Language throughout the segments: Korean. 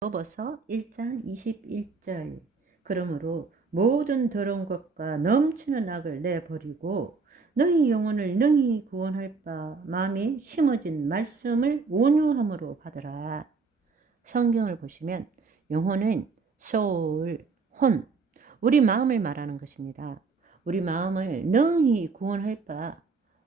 야고보서 1장 21절. 그러므로 모든 더러운 것과 넘치는 악을 내버리고 너희 영혼을 능히 구원할 바 마음에 심어진 말씀을 온유함으로 받으라. 성경을 보시면 영혼은 soul, 혼, 우리 마음을 말하는 것입니다. 우리 마음을 능히 구원할 바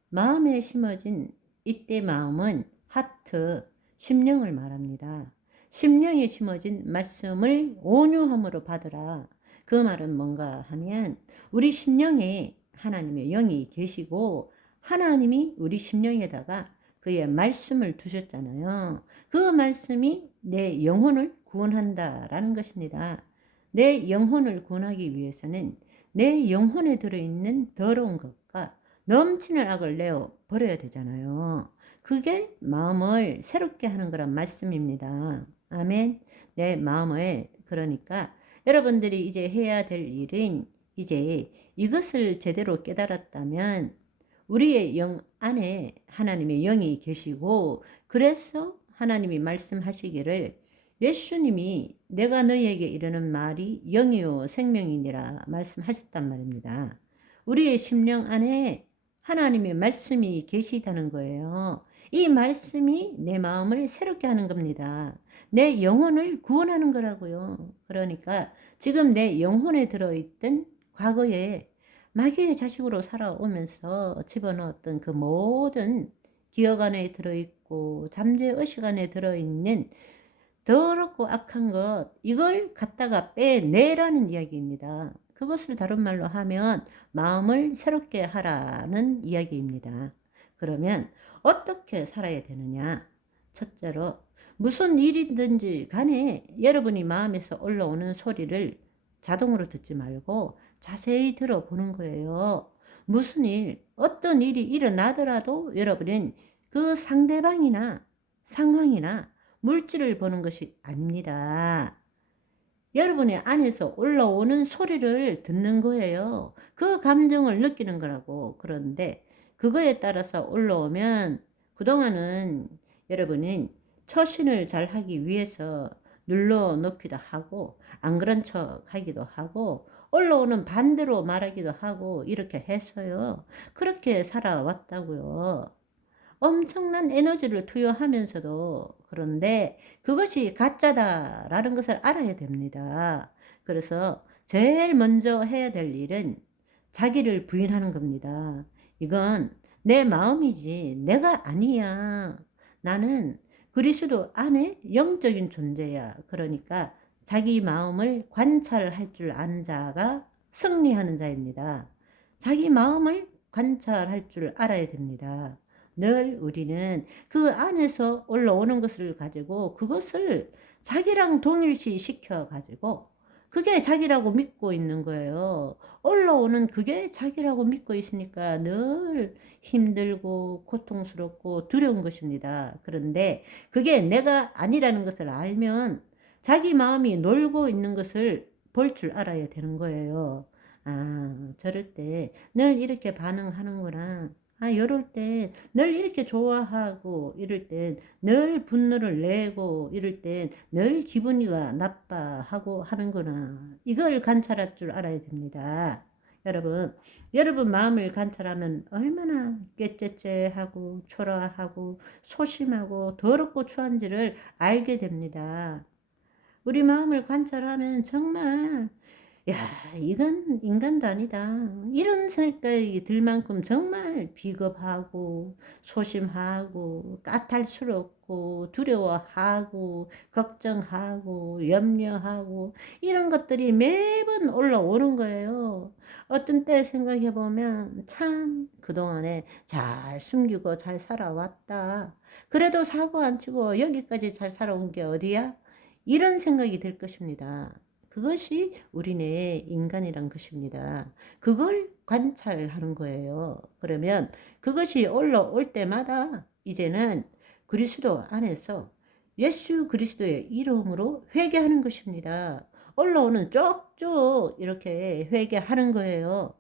마음에 심어진 이때 마음은 하트, 심령을 말합니다. 심령에 심어진 말씀을 온유함으로 받으라. 그 말은 뭔가 하면 우리 심령에 하나님의 영이 계시고 하나님이 우리 심령에다가 그의 말씀을 두셨잖아요. 그 말씀이 내 영혼을 구원한다라는 것입니다. 내 영혼을 구원하기 위해서는 내 영혼에 들어있는 더러운 것과 넘치는 악을 내어 버려야 되잖아요. 그게 마음을 새롭게 하는 거란 말씀입니다. 아멘. 내 마음을, 그러니까 여러분들이 이제 해야 될 일은 이제 이것을 제대로 깨달았다면 우리의 영 안에 하나님의 영이 계시고, 그래서 하나님이 말씀하시기를 예수님이 내가 너희에게 이르는 말이 영이요 생명이니라 말씀하셨단 말입니다. 우리의 심령 안에 하나님의 말씀이 계시다는 거예요. 이 말씀이 내 마음을 새롭게 하는 겁니다. 내 영혼을 구원하는 거라고요. 그러니까 지금 내 영혼에 들어있던 과거에 마귀의 자식으로 살아오면서 집어넣었던 그 모든 기억 안에 들어있고 잠재의식 안에 들어있는 더럽고 악한 것, 이걸 갖다가 빼내라는 이야기입니다. 그것을 다른 말로 하면 마음을 새롭게 하라는 이야기입니다. 그러면 어떻게 살아야 되느냐? 첫째로 무슨 일이든지 간에 여러분이 마음에서 올라오는 소리를 자동으로 듣지 말고 자세히 들어보는 거예요. 무슨 일, 어떤 일이 일어나더라도 여러분은 그 상대방이나 상황이나 물질을 보는 것이 아닙니다. 여러분의 안에서 올라오는 소리를 듣는 거예요. 그 감정을 느끼는 거라고. 그런데 그거에 따라서 올라오면 그동안은 여러분은 처신을 잘 하기 위해서 눌러놓기도 하고 안 그런 척 하기도 하고 올라오는 반대로 말하기도 하고 이렇게 해서요. 그렇게 살아왔다고요. 엄청난 에너지를 투여하면서도, 그런데 그것이 가짜다라는 것을 알아야 됩니다. 그래서 제일 먼저 해야 될 일은 자기를 부인하는 겁니다. 이건 내 마음이지 내가 아니야. 나는 그리스도 안에 영적인 존재야. 그러니까 자기 마음을 관찰할 줄 아는 자가 승리하는 자입니다. 자기 마음을 관찰할 줄 알아야 됩니다. 늘 우리는 그 안에서 올라오는 것을 가지고 그것을 자기랑 동일시 시켜 가지고 그게 자기라고 믿고 있는 거예요. 올라오는 그게 자기라고 믿고 있으니까 늘 힘들고 고통스럽고 두려운 것입니다. 그런데 그게 내가 아니라는 것을 알면 자기 마음이 놀고 있는 것을 볼 줄 알아야 되는 거예요. 아, 저럴 때 늘 이렇게 반응하는구나. 아, 요럴 때 늘 이렇게 좋아하고 이럴 땐 늘 분노를 내고 이럴 땐 늘 기분이가 나빠하고 하는구나. 이걸 관찰할 줄 알아야 됩니다. 여러분 마음을 관찰하면 얼마나 깨째째하고 초라하고 소심하고 더럽고 추한지를 알게 됩니다. 우리 마음을 관찰하면 정말 야, 이건 인간도 아니다. 이런 생각이 들 만큼 정말 비겁하고 소심하고 까탈스럽고 두려워하고 걱정하고 염려하고 이런 것들이 매번 올라오는 거예요. 어떤 때 생각해 보면 참 그동안에 잘 숨기고 잘 살아왔다. 그래도 사고 안 치고 여기까지 잘 살아온 게 어디야? 이런 생각이 들 것입니다. 그것이 우리네 인간이란 것입니다. 그걸 관찰하는 거예요. 그러면 그것이 올라올 때마다 이제는 그리스도 안에서 예수 그리스도의 이름으로 회개하는 것입니다. 올라오는 쪽쪽 이렇게 회개하는 거예요.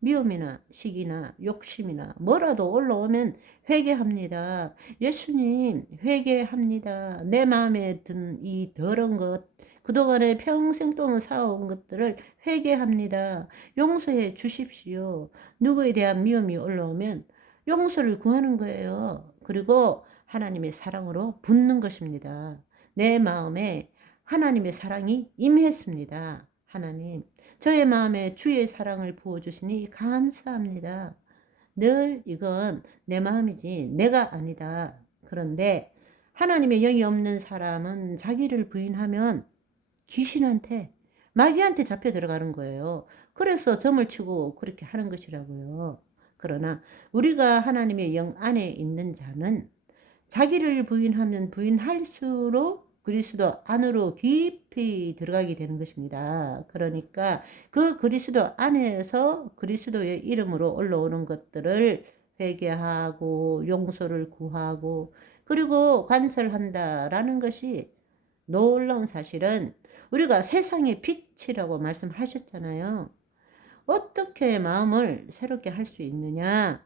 미움이나 시기나 욕심이나 뭐라도 올라오면 회개합니다. 예수님, 회개합니다. 내 마음에 든 이 더러운 것, 그동안에 평생 동안 쌓아온 것들을 회개합니다. 용서해 주십시오. 누구에 대한 미움이 올라오면 용서를 구하는 거예요. 그리고 하나님의 사랑으로 붙는 것입니다. 내 마음에 하나님의 사랑이 임했습니다. 하나님, 저의 마음에 주의 사랑을 부어주시니 감사합니다. 늘 이건 내 마음이지 내가 아니다. 그런데 하나님의 영이 없는 사람은 자기를 부인하면 귀신한테, 마귀한테 잡혀 들어가는 거예요. 그래서 점을 치고 그렇게 하는 것이라고요. 그러나 우리가 하나님의 영 안에 있는 자는 자기를 부인하면 부인할수록 그리스도 안으로 깊이 들어가게 되는 것입니다. 그러니까 그 그리스도 안에서 그리스도의 이름으로 올라오는 것들을 회개하고 용서를 구하고 그리고 관철한다라는 것이 놀라운 사실은 우리가 세상의 빛이라고 말씀하셨잖아요. 어떻게 마음을 새롭게 할 수 있느냐?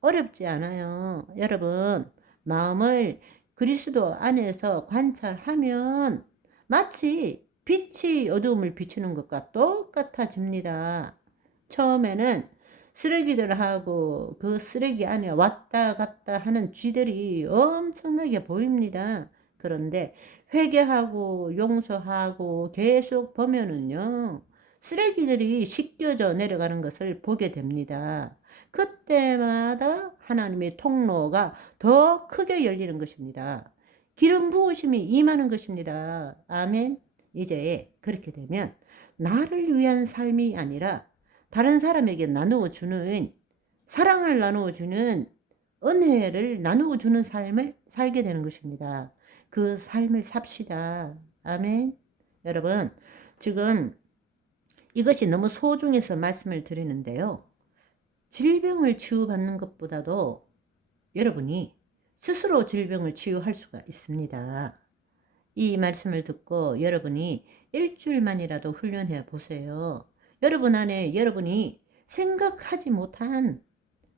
어렵지 않아요. 여러분, 마음을 그리스도 안에서 관찰하면 마치 빛이 어두움을 비추는 것과 똑같아집니다. 처음에는 쓰레기들하고 그 쓰레기 안에 왔다 갔다 하는 쥐들이 엄청나게 보입니다. 그런데 회개하고 용서하고 계속 보면은요, 쓰레기들이 씻겨져 내려가는 것을 보게 됩니다. 그때마다 하나님의 통로가 더 크게 열리는 것입니다. 기름 부으심이 임하는 것입니다. 아멘. 이제 그렇게 되면 나를 위한 삶이 아니라 다른 사람에게 나누어 주는, 사랑을 나누어 주는, 은혜를 나누어 주는 삶을 살게 되는 것입니다. 그 삶을 삽시다. 아멘. 여러분, 지금 이것이 너무 소중해서 말씀을 드리는데요. 질병을 치유받는 것보다도 여러분이 스스로 질병을 치유할 수가 있습니다. 이 말씀을 듣고 여러분이 일주일만이라도 훈련해 보세요. 여러분 안에 여러분이 생각하지 못한,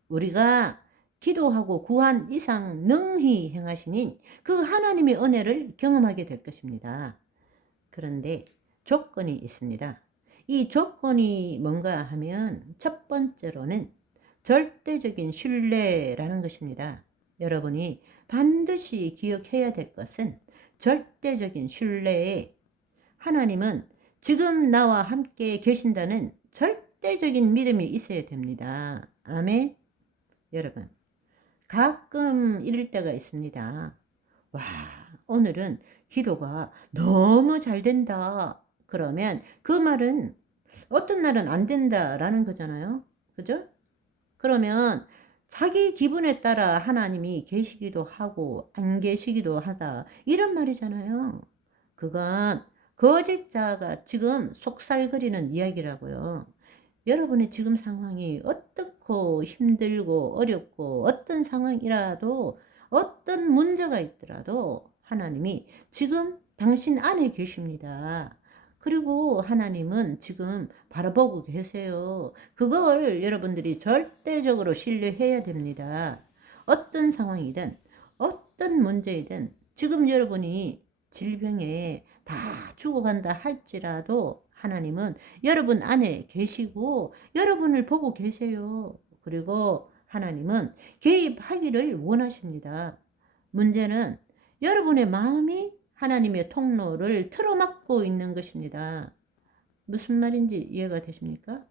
우리가 기도하고 구한 이상 능히 행하시니 그 하나님의 은혜를 경험하게 될 것입니다. 그런데 조건이 있습니다. 이 조건이 뭔가 하면 첫 번째로는 절대적인 신뢰라는 것입니다. 여러분이 반드시 기억해야 될 것은 절대적인 신뢰에, 하나님은 지금 나와 함께 계신다는 절대적인 믿음이 있어야 됩니다. 아멘. 여러분, 가끔 이럴 때가 있습니다. 와, 오늘은 기도가 너무 잘 된다. 그러면 그 말은 어떤 날은 안 된다라는 거잖아요. 그죠? 그러면 자기 기분에 따라 하나님이 계시기도 하고 안 계시기도 하다. 이런 말이잖아요. 그건 거짓자가 지금 속살거리는 이야기라고요. 여러분의 지금 상황이 어떻고 힘들고 어렵고 어떤 상황이라도 어떤 문제가 있더라도 하나님이 지금 당신 안에 계십니다. 그리고 하나님은 지금 바라보고 계세요. 그걸 여러분들이 절대적으로 신뢰해야 됩니다. 어떤 상황이든 어떤 문제이든 지금 여러분이 질병에 다 죽어간다 할지라도 하나님은 여러분 안에 계시고 여러분을 보고 계세요. 그리고 하나님은 개입하기를 원하십니다. 문제는 여러분의 마음이 하나님의 통로를 틀어막고 있는 것입니다. 무슨 말인지 이해가 되십니까?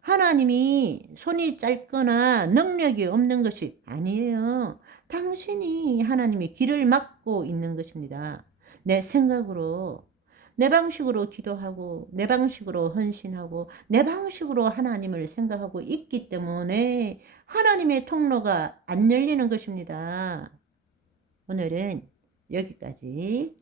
하나님이 손이 짧거나 능력이 없는 것이 아니에요. 당신이 하나님의 길을 막고 있는 것입니다. 내 생각으로, 내 방식으로 기도하고, 내 방식으로 헌신하고, 내 방식으로 하나님을 생각하고 있기 때문에 하나님의 통로가 안 열리는 것입니다. 오늘은 여기까지.